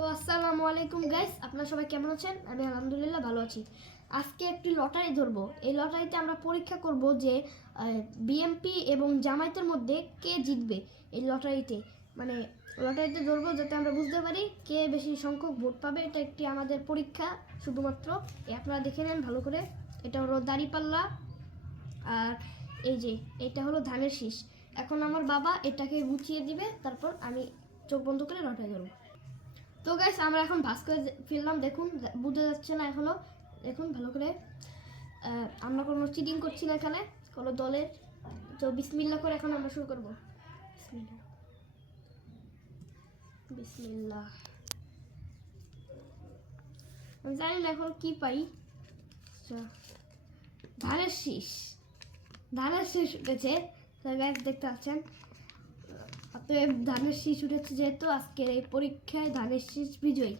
তো আসসালামু আলাইকুম গাইস, আপনারা সবাই কেমন আছেন? আমি আলহামদুলিল্লাহ ভালো আছি। আজকে একটি লটারি ধরবো। এই লটারিতে আমরা পরীক্ষা করব যে বিএমপি এবং জামায়াতের মধ্যে কে জিতবে। এই লটারিতে মানে লটারিতে ধরবো যাতে আমরা বুঝতে পারি কে বেশি সংখ্যক ভোট পাবে। এটা একটি আমাদের পরীক্ষা শুধুমাত্র। আপনারা দেখে নেন ভালো করে। এটা হলো দাঁড়িপাল্লা, আর এই যে এটা হলো ধানের শীষ। এখন আমার বাবা এটাকে গুছিয়ে দিবে, তারপর আমি চোখ বন্ধ করে লটারি ধরবো। তো গাইস, আমরা এখন ভাস করে ফেললাম। দেখুন, বুঝতে যাচ্ছে না এখনো। দেখুন ভালো করে, আমরা কোনো চিটিং করছি না এখানে কোনো দলের। তো বিসমিল্লাহ করে এখন আমরা শুরু করব। বিসমিল্লাহ, বিসমিল্লাহ। আমি জানি না এখন কি পাই। ধানের শীষ, ধানের শীষ উঠেছে। গাইস দেখতে পাচ্ছেন, অতএব ধানের শীষ উঠেছে যেহেতু আজকের এই পরীক্ষায় ধানের শীষ বিজয়ী।